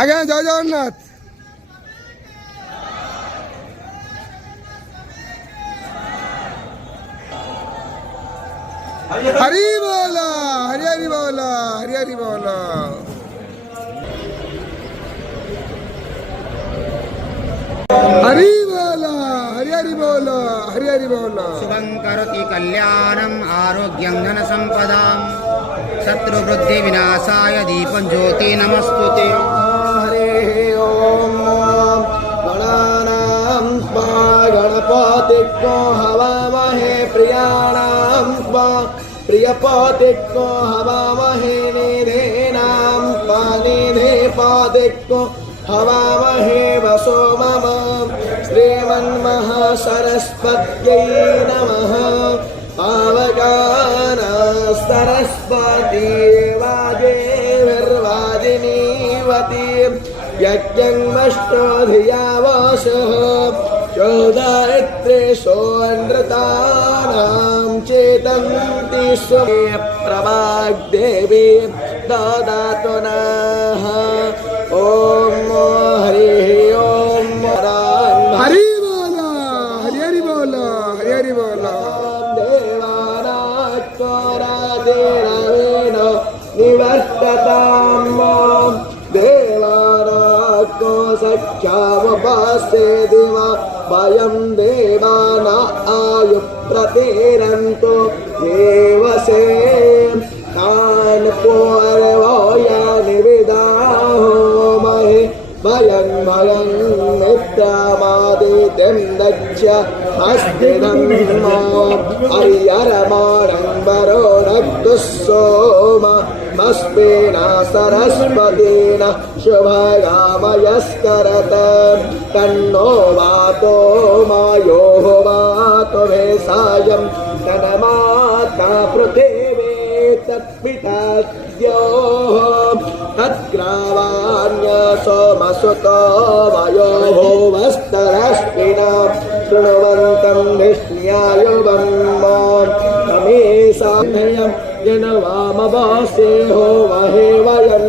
आगे जय जगन्नाथ। हरि बोला, हरि हरि बोला, हरि हरि बोला। हरि बोला, हरि हरि बोला, हरि हरि बोला। शुभं करोति कल्याणं आरोग्यं धन संपदां शत्रुवृद्धि विनाशाय दीपं ज्योति नमस्तुते। हरे ओम गणानां स्वा गणपतिको हवामहे प्रियाणां स्वा प्रियपतिको हवामहे निधेनां स्वा निधेपतिको हवामहे वसो मम श्रीमन्महासरस्वत्यै नमः। पावकाना सरस्वती वाजेर्वाजिनीवती यज्ञमष्टो धियावसः चोदयत्रेषोऽनृतानां चेतन्ति स्वमे प्रवाग्देवी ददातु नः। ओम हरि ओम हरि बोला, हरि हरि बोला, हरि हरि बोला। देवानात्मराजेन निवर्ततां देवानात्म सख्यावपास्ये दिवा वयं देवाना आयुप्रतिरन्तो देवसे तान् पूर्वया निविदाहो महे भयं भयं मित्रमादित्यं दक्ष अस्तिनं हरिहरमाणं वरुणक्तु सोमस्मिना सरस्वतेन शुभगामयस्करत तन्नो वातो मायोः वातो मे सायं तन्माता पृथिवी तत्पिता द्योः तत्ग्रावाण्य सोमसुतो वयो भुवस्तरश्विना शृण्वन्तं विष्ण्यायुवं तमेषां जनवामवासे हो वहे वयम्